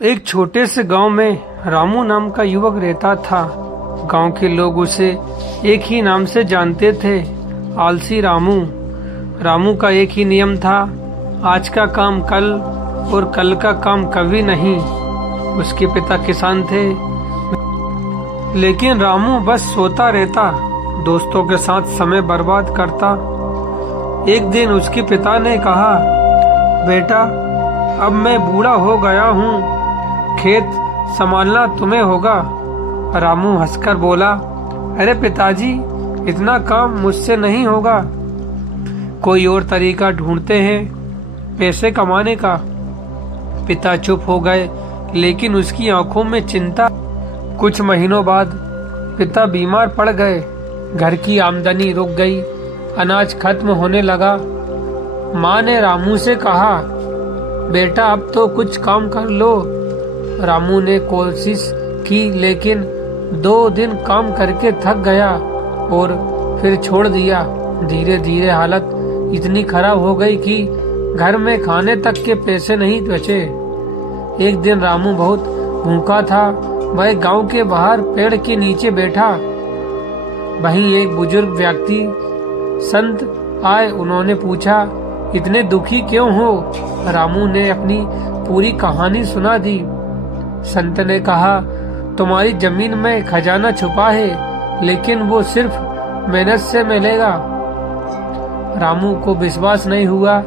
एक छोटे से गांव में रामू नाम का युवक रहता था। गांव के लोग उसे एक ही नाम से जानते थे, आलसी रामू। रामू का एक ही नियम था, आज का काम कल और कल का काम कभी नहीं। उसके पिता किसान थे, लेकिन रामू बस सोता रहता, दोस्तों के साथ समय बर्बाद करता। एक दिन उसके पिता ने कहा, बेटा अब मैं बूढ़ा हो गया हूँ, खेत संभालना तुम्हें होगा। रामू हंसकर बोला, अरे पिताजी इतना काम मुझसे नहीं होगा, कोई और तरीका ढूंढते हैं पैसे कमाने का। पिता चुप हो गए, लेकिन उसकी आंखों में चिंता। कुछ महीनों बाद पिता बीमार पड़ गए, घर की आमदनी रुक गई, अनाज खत्म होने लगा। माँ ने रामू से कहा, बेटा अब तो कुछ काम कर लो। रामू ने कोशिश की, लेकिन 2 दिन काम करके थक गया और फिर छोड़ दिया। धीरे धीरे हालत इतनी खराब हो गई कि घर में खाने तक के पैसे नहीं बचे। एक दिन रामू बहुत भूखा था, वह गांव के बाहर पेड़ के नीचे बैठा। वहीं एक बुजुर्ग व्यक्ति संत आए। उन्होंने पूछा, इतने दुखी क्यों हो? रामू ने अपनी पूरी कहानी सुना दी। संत ने कहा, तुम्हारी जमीन में खजाना छुपा है, लेकिन वो सिर्फ मेहनत से मिलेगा। रामू को विश्वास नहीं हुआ,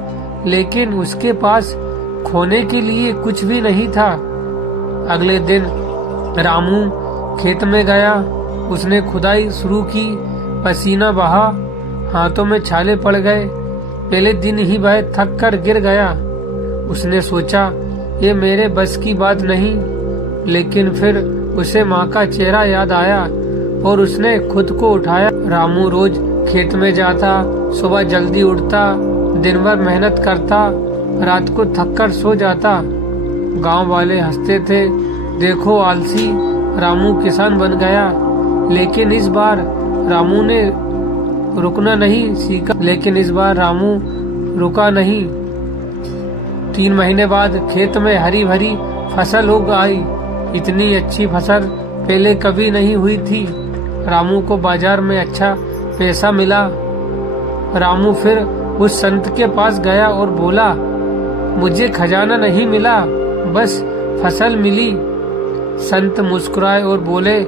लेकिन उसके पास खोने के लिए कुछ भी नहीं था। अगले दिन रामू खेत में गया। उसने खुदाई शुरू की, पसीना बहा, हाथों में छाले पड़ गए। पहले दिन ही वह थक कर गिर गया। उसने सोचा, ये मेरे बस की बात नहीं। लेकिन फिर उसे माँ का चेहरा याद आया और उसने खुद को उठाया। रामू रोज खेत में जाता, सुबह जल्दी उठता, दिन भर मेहनत करता, रात को थक कर सो जाता। गांव वाले हंसते थे, देखो आलसी रामू किसान बन गया। लेकिन इस बार रामू ने रुकना नहीं सीखा। रुका नहीं। 3 महीने बाद खेत में हरी भरी फसल उग आई। इतनी अच्छी फसल पहले कभी नहीं हुई थी। रामू को बाजार में अच्छा पैसा मिला। रामू फिर उस संत के पास गया और बोला, मुझे खजाना नहीं मिला, बस फसल मिली। संत मुस्कुराए और बोले,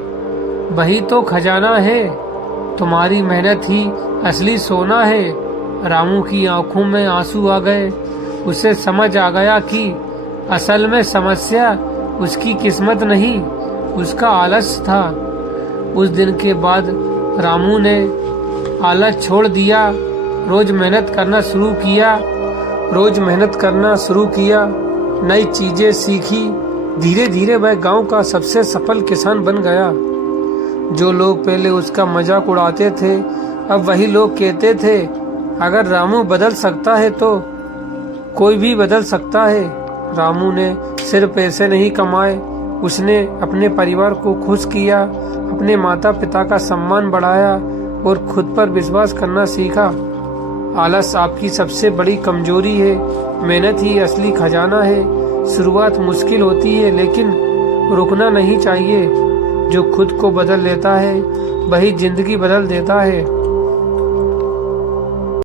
वही तो खजाना है, तुम्हारी मेहनत ही असली सोना है। रामू की आंखों में आंसू आ गए। उसे समझ आ गया कि असल में समस्या उसकी किस्मत नहीं, उसका आलस था। उस दिन के बाद रामू ने आलस छोड़ दिया, रोज मेहनत करना शुरू किया, नई चीजें सीखी। धीरे धीरे वह गांव का सबसे सफल किसान बन गया। जो लोग पहले उसका मजाक उड़ाते थे, अब वही लोग कहते थे, अगर रामू बदल सकता है तो कोई भी बदल सकता है। रामू ने सिर्फ पैसे नहीं कमाए, उसने अपने परिवार को खुश किया, अपने माता पिता का सम्मान बढ़ाया और खुद पर विश्वास करना सीखा। आलस आपकी सबसे बड़ी कमजोरी है, मेहनत ही असली खजाना है। शुरुआत मुश्किल होती है, लेकिन रुकना नहीं चाहिए। जो खुद को बदल लेता है, वही जिंदगी बदल देता है।